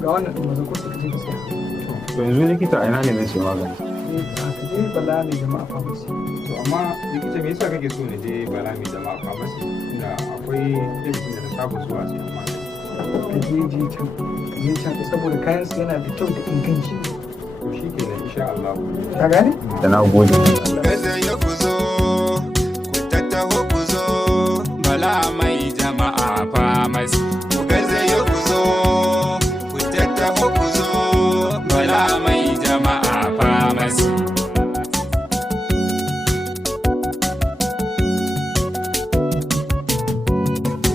ga wannan ɗin maza kurta ka je ka siya. To yanzu likita a ina ne na siya magani? Ka je Bala mai jama'a pharmacy. To amma likita me yasa kake so na je Bala mai jama'a pharmacy? Inda akwai lokacin da na saba zuwa siyan magani. Ka je can saboda kayan su yana da kyau da inganci. To shi kenan insha Allah. Ka gane? Da na gode. Gaza ya kuzo, ku tattaho kuzo, Bala mai jama'a pharmacy. Gaza ya kuzo, ku tattaho kuzo, Bala mai jama'a pharmacy.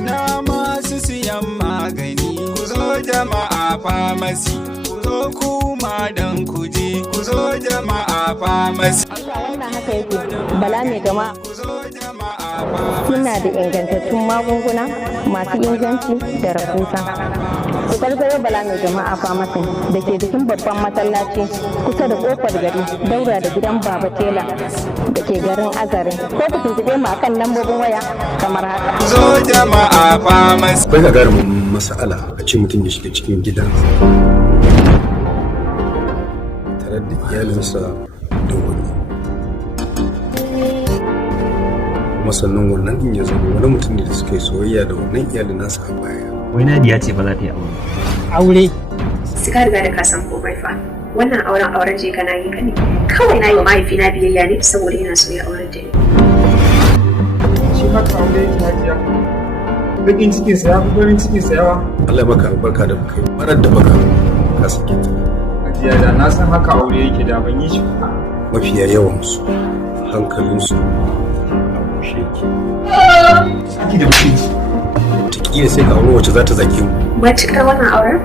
Na masu siyan magani, kuzo jama'a pharmacy. Kuzo kuma dan kuji, kuzo jama'a pharmacy. Wannan haka yake Bala mai jama'a suna da ingantattun magunguna masu inganci da rahusa. Ku gargayo Bala mai jama'a pharmacy da ke jikin babban masallaci kusa da kofar gari daura da gidan Baba Tela da ke garin Azare. Ko ku tuntube mu akan lambobin waya kamar haka. Zo jama'a pharmacy. Akwai gagarumin mas'ala a ce mutum ya shiga cikin gidansa tare da iyalinsa da wani. Kuma sannan wannan in ya zama wani mutum ne da suka yi soyayya da wannan iyalin nasa a baya. Wai Nadiya ce ba za ta yi aure. Aure. Su ka riga da ka san komai fa. Wannan auren je kana yi ka ne. Kawai na yi wa mahaifina biyayya ne saboda yana so ya auren da ni. Shi haka aure yake hajiya. Bakin cikin sa ya fi farin cikin sa yawa. Allah ya maka albarka da baka yi barar da baka ka sake ta. Hajiya da na san haka aure yake da ban yi shi ba. Mafiya yawansu hankalinsu a bushe ki. Saki da mutunci. Wataƙila sai ka auri wacce za ta zaki mu. Matuƙar wannan auren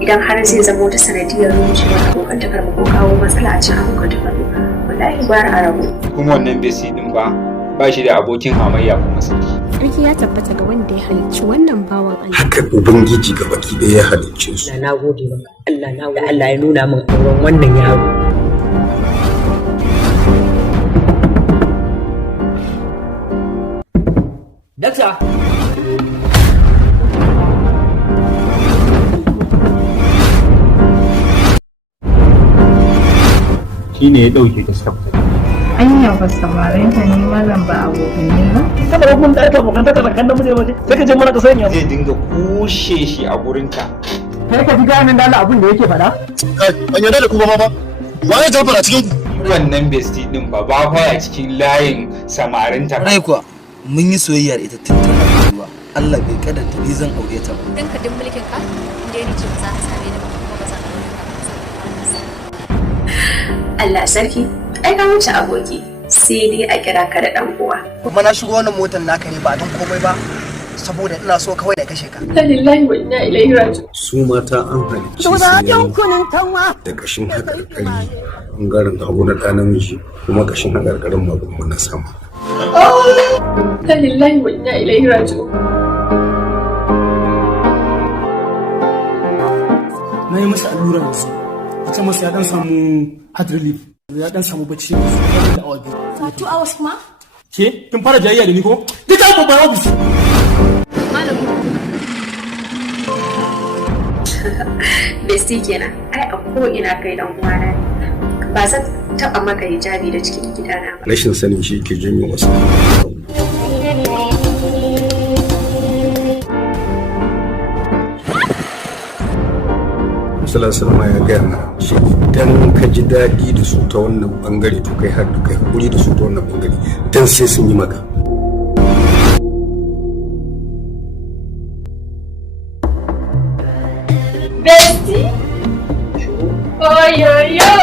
idan har zai zama wata sanadiyar rushewar abokantakar mu ko kawo matsala a cikin abokantakar mu wallahi gwara a rabu. Kuma wannan besi din ba shi da abokin hamayya kuma sarki. Sarki ya tabbata ga wanda ya halicci wannan bawan Allah. Haka Ubangiji ga baki ɗaya ya halicce su. Na gode maka Allah ya nuna min auren wannan yaro. Dakta. Shi ne ya ɗauke ka sabta. Anya ba samarin ta ne mallam ba abokanai ba. Saboda kun da aka bukanta ka kan namiji waje sai ka je mana ka sanya. Zai dinga kushe shi a gurinka. Kai ka ji ganin da abin da yake faɗa? Ban yarda da ku ba ba. Waye jafara cikin ku? Wannan besti din ba ya cikin layin samarinta. Rai kuwa mun yi soyayya da ita tun tana rayuwa. Allah bai kadanta ni zan aure ta ba. Dan ka din mulkin ka inda ni ce ba za ka same ni ba kuma ba za ka aure ka. Allah sarki ai ka wuce aboki sai dai a kira ka da dan uwa. Kuma na shigo wannan motar naka ne ba don komai ba saboda ina so kawai da kashe ka. Lillahi wa inna ilaihi raji'un. Su mata an halicce su ne da kashin haƙarƙari ɓangaren hagu na ɗa namiji kuma kashin haƙarƙarin magunmu na sama. Lillahi wa inna ilaihi raji'un. Na yi masa allura da su. A ce masa ya dan samu heart relief. Ya dan samu bacci da awa biyu. 2 hours kuma? Ke kin fara jayayya da ni ko? Duk an babban ofis. Malam. Besti kenan. Ai a ko ina kai dan uwana ne. Ba zan taba maka hijabi da cikin gidana ba. Rashin sanin shi ke janyo wasu. Sallallahu ya gaya na shi idan ka ji daɗi da su ta wannan bangare to kai har da kai hakuri da su ta wannan bangare dan sai sun yi maka. Besti? Oyoyo!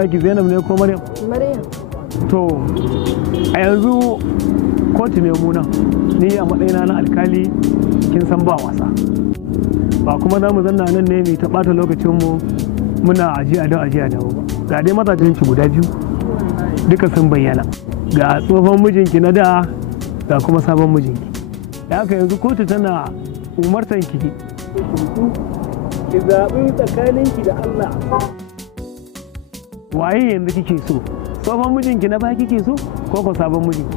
naki Zainab ne ko Maryam? Maryam. To a yanzu kotu ne muna ni a matsayina na alkali kin san ba wasa ba kuma za mu zanna nan ne mai ta ɓata lokacinmu muna ajiya da ba ga dai mazajenki guda biyu duka sun bayyana ga tsohon mijinki na da ga kuma sabon mijinki da haka yanzu kotu tana umartanki ki zaɓi tsakaninki da Allah waye yanzu kike so tsohon mijinki na ba kike so ko ko sabon mijinki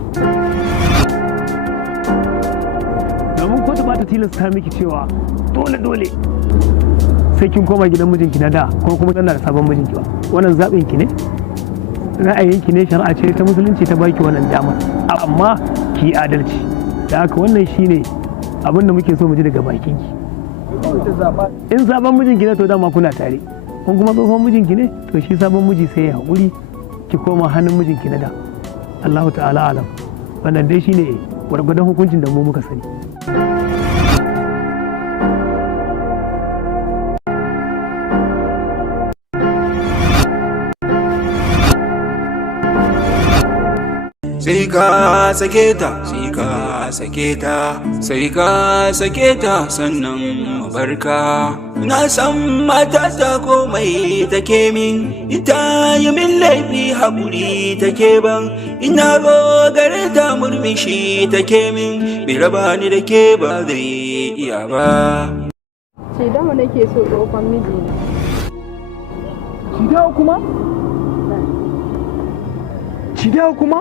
domin kotu ba ta tilasta miki cewa dole sai kin koma gidan mijinki na da ko kuma tana da sabon mijinki ba wannan zaɓin ki ne ra'ayinki ne shari'a ce ta musulunci ta baki wannan dama amma ki adalci da haka wannan shine abin da muke so mu ji daga bakin ki in sabon mijinki ne to dama kuna tare kun kuma tsohon mijinki ne to shi sabon miji sai ya haƙuri ki koma hannun mijinki na da Allahu ta'ala alam wannan dai shine gwargwadon hukuncin da mu muka sani sai ka sake ta sai ka sake ta sai ka sake ta sannan barka na san matata komai take min ita yi min laifi haƙuri take ban ina gare ta murmushi take min bai raba ni da ke ba zai iya ba shi dama nake so tsohon mijina shi dawo kuma? shi dawo kuma?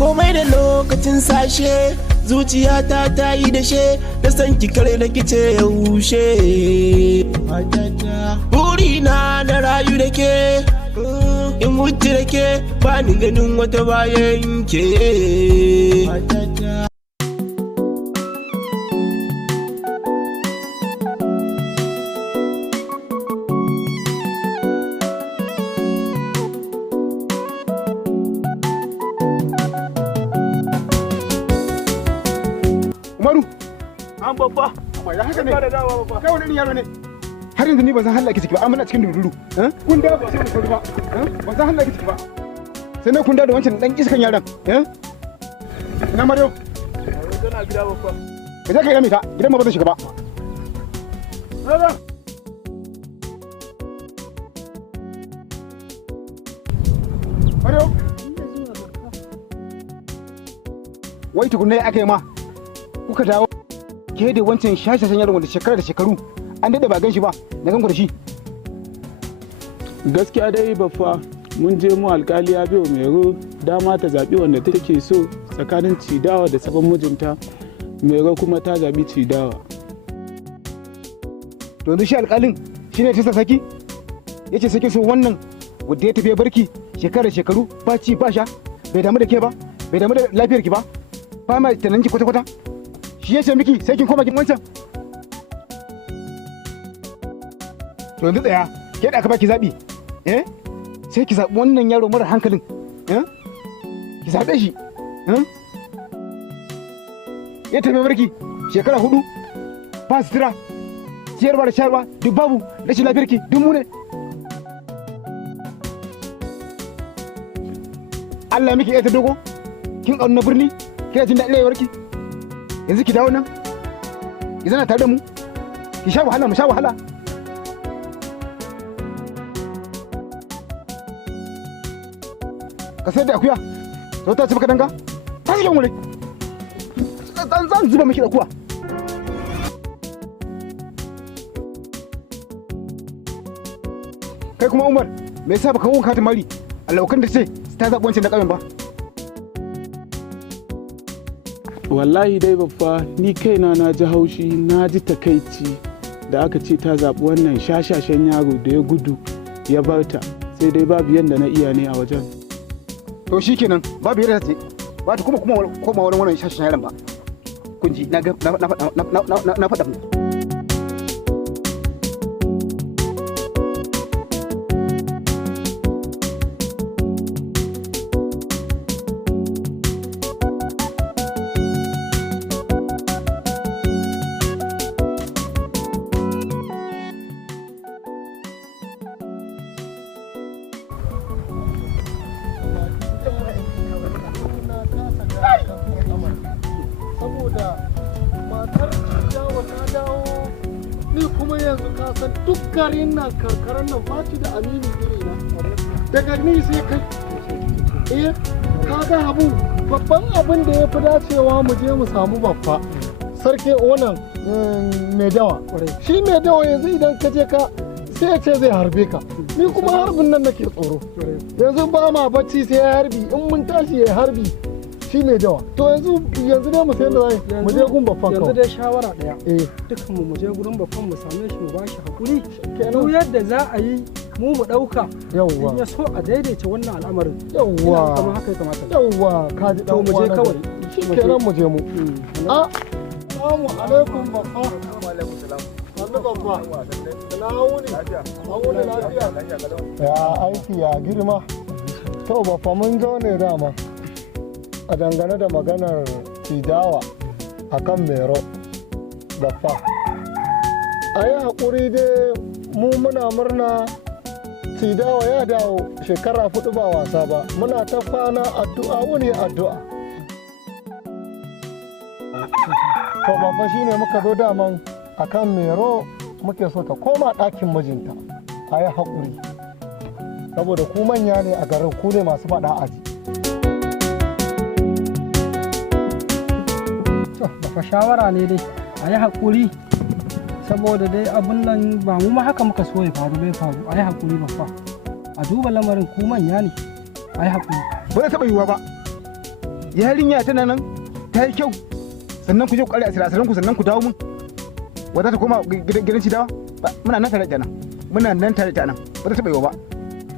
komai da lokacin sashe zuciyata ta yi da she da san ki kare da kice ya hushe burina na rayu da ke in mutu da ke ba ni ganin wata bayan ke An babba. Ya haka ne. Kai wani yaro ne. Har yanzu ni ba san halla ki ciki ba, amma cikin dururu. Kun da ba sai mu ba. Ba san halla ki ciki ba. Sai na kun da wancan dan iskan yaron. Ina Mario. Tana gida babba. Ka je ka yi ta, gidan ma ba zan shiga ba. Mario. Wai tukunne aka yi ma. Kuka dawo ke da wancan shashashan yaron wanda shekara da shekaru an daɗe ba gan shi ba na gan ku da shi. Gaskiya dai baffa mun je mu alkali ya biyo Mero dama ta zaɓi wanda take so tsakanin Cidawa da sabon mijinta, Mero kuma ta zaɓi Cidawa. To yanzu shi alkalin shi ne ta saki ya ce sake so wannan wadda ya tafiya barki shekara da shekaru ba ci ba sha bai damu da ke ba bai damu da lafiyar ki ba ba ma tunanin ki kwata-kwata shi ya ce miki sai kin koma kin wancan. To yanzu tsaya ke da aka baki zaɓi sai ki zaɓi wannan yaro mara hankalin ki zaɓe shi ya tafi barki shekara 4 ba sutura ciyarwa da shayarwa duk babu rashin lafiyar ki duk mu ne. Allah miki ta dogo kin ƙaunu na birni kina jin daɗin rayuwarki yanzu ki dawo nan ki zana tare da mu ki sha wahala mu sha wahala. Ka sayar da akuya sau ta ci baka danga ta cikin wuri zan zuba miki da kuwa. Kai kuma Umar me yasa baka wanka ta mari alaukan da ce ta zaɓi wancan na ƙauyen ba. Wallahi dai babba ni kaina na ji haushi na ji takaici da aka ce ta zaɓi wannan shashashen yaro da ya gudu ya barta sai dai babu yadda na iya ne a wajen. To shi kenan babu yadda ce ba ta kuma koma wani wannan shashashen yaron ba. Kun ji na faɗa mu. saboda matar jawa ta dawo ni kuma yanzu ka san duk garin nan karkarar nan ba da amini irina daga ni sai kai kaga abu babban abin da ya fi dacewa mu je mu samu babba sarki wannan mai dawa shi mai dawa yanzu idan ka je ka sai ya ce zai harbe ka ni kuma harbin nan nake tsoro yanzu ba ma bacci sai ya harbi in mun tashi ya harbi shi mai dawa to yanzu ne mu sayar da zai mu je gun babban yanzu dai shawara daya dukkan mu je gurin babban mu same shi mu ba shi hakuri kenan yadda za a yi mu dauka in ya so a daidaita wannan al'amarin yawwa kamar haka ya kamata yawwa ka ji dan mu je kawai shi kenan mu je mu assalamu alaikum babba wa alaikum salam wannan babba na wuni lafiya ya aiki ya girma to babba mun zo ne dama a dangane da maganar cidawa a kan mero babba a yi haƙuri dai mu muna murna cidawa ya dawo shekara 4 ba wasa ba muna ta kwana addu'a wuni addu'a to babba shine muka zo daman a kan mero muke so ta koma ɗakin mijinta a yi haƙuri saboda ku manya ne a garin ku ne masu faɗa aji bafa shawara ne dai a yi haƙuri saboda dai abun nan ba mu ma haka muka so ya faru bai faru a yi haƙuri bafa a duba lamarin ku manya ne a yi haƙuri ba zai taɓa yiwuwa ba yarinya tana nan ta yi kyau sannan ku je ku ƙare asirin ku sannan ku dawo mun ba za ta koma gidan cidawa muna nan tare da nan muna nan tare da nan ba zai taɓa yiwuwa ba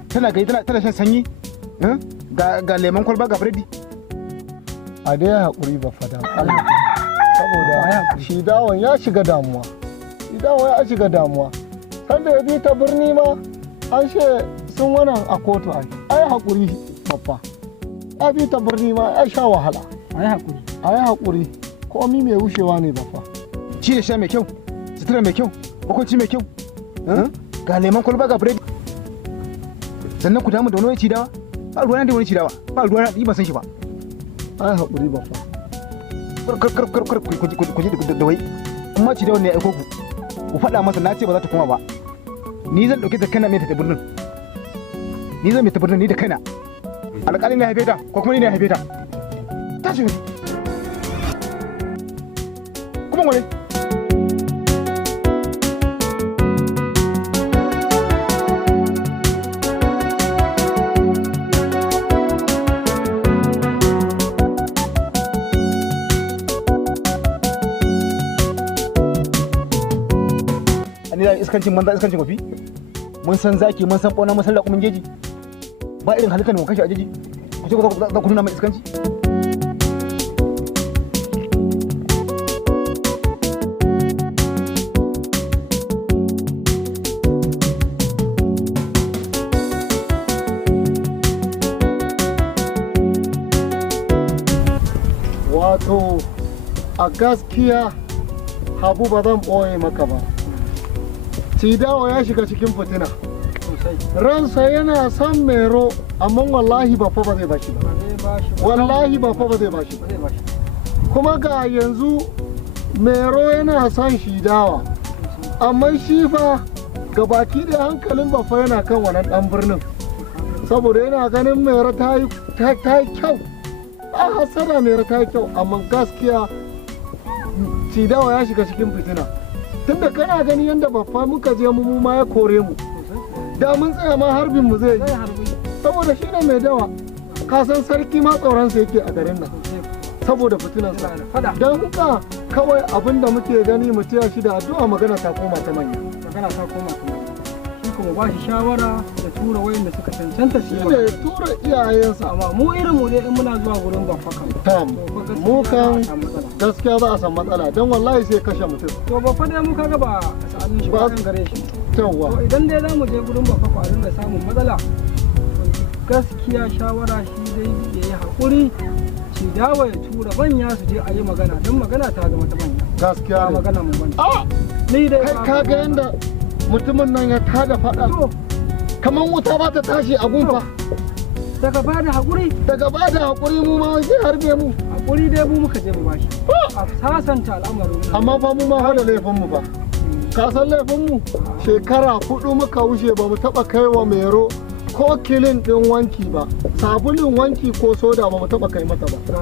tana gari tana shan sanyi ga lemon kwalba ga biredi a dai haƙuri ba fada saboda shi dawon ya shiga damuwa sanda ya bi ta birni ma an ce sun wannan a kotu ai haƙuri babba ya bi ta birni ma ya sha wahala ai haƙuri komi mai wucewa ne babba ci da sha mai kyau sutura mai kyau makwanci mai kyau ga lemon kwalba ga biredi sannan ku damu da wani cidawa ba ruwa da wani cidawa ba ruwa na ba san shi ba ai haƙuri ba fa kar ku ji da wai amma ci da wanda ya aiko ku faɗa masa na ce ba za ta koma ba ni zan ɗauke ta kana mai ta birnin ni zan mai ta birnin ni da kaina alƙali ne haife ta ko kuma ni ne haife ta tashi kuma wani iskancin banza iskancin kofi mun san zaki mun san bona mun san laƙumin jeji ba irin halittar mu kashe a jeji ku ce za ku nuna mai iskanci wato a gaskiya Habu ba zan ɓoye maka ba cidawa ya shiga cikin fitina ransa yana son mero amma wallahi ba fa ba zai bashi ba wallahi ba fa ba zai bashi kuma ga yanzu mero yana son shi dawa amma shi fa gabaki da hankalin bafa yana kan wannan dan birnin saboda yana ganin mero ta yi kyau a hasada mero ta yi kyau amma gaskiya shi dawa ya shiga cikin fitina tunda kana gani yadda bafa muka je mu ma ya kore mu da mun tsaya ma harbin mu zai yi saboda shi ne mai dawa kasan sarki ma tsoronsa yake a garin nan saboda fitinansa don haka kawai abin da muke gani mu taya shi da addu'a magana ta koma ta manya shi kuma ba shi shawara da tura wayanda suka cancanta shi ne tura iyayensa amma mu irin mu dai in muna zuwa gurin baffa mu kan gaskiya za a san matsala don wallahi sai kashe mutum to baffa dai mu kaga ba sa'anin shi ba kan gare shi yawa to idan dai za mu je gurin baffa ko a dinga samun matsala gaskiya shawara shi dai ya yi haƙuri ci dawa ya tura manya su je a yi magana don magana ta zama ta manya gaskiya magana mu bane ni dai kai ka ga yanda mutumin nan ya tada fada kamar wuta ba ta tashi a gunfa daga ba da haƙuri mu ma sai harbe mu haƙuri dai mu muka je mu bashi a sasanta al'amarin amma fa mu ma hada laifin mu ba ka san laifin mu shekara 4 muka wuce ba mu taba kaiwa mero ko kilin din wanki ba sabulun wanki ko soda ba mu taba kai mata ba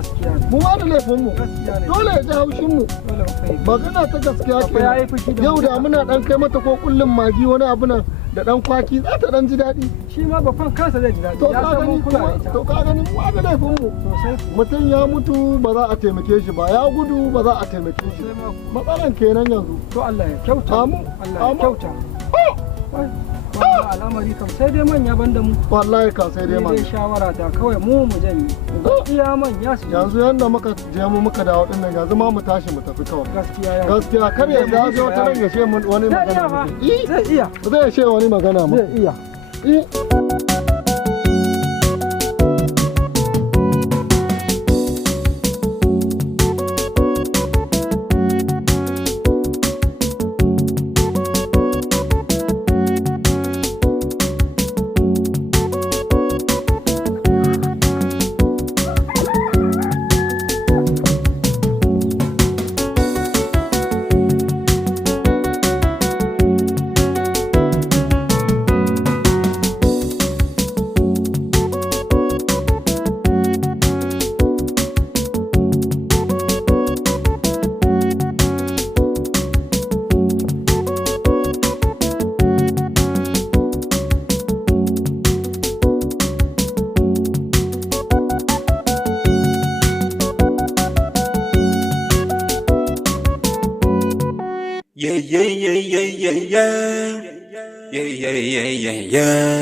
mu ma da laifin mu dole ya ji haushin mu magana ta gaskiya ke yau da muna dan kai mata ko kullun magi wani abu nan da dan kwaki za ta dan ji daɗi shi ma babban kansa zai ji daɗi ya san mun kula da ita to ka gani mu da laifin mu mutum ya mutu ba za a taimake shi ba ya gudu ba za a taimake shi matsalan kenan yanzu to Allah ya kyauta Allah ya kyauta al'amari kam sai dai manya banda mu wallahi kan sai dai manya shawara ta kawai mu janye iya manya su yanzu yanda muka je mu muka dawo din nan yanzu ma mu tashi mu tafi kawai gaskiya kar ya zo ta nan ya ce wani magana zai iya ce wani magana mu zai iya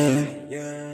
Yeah.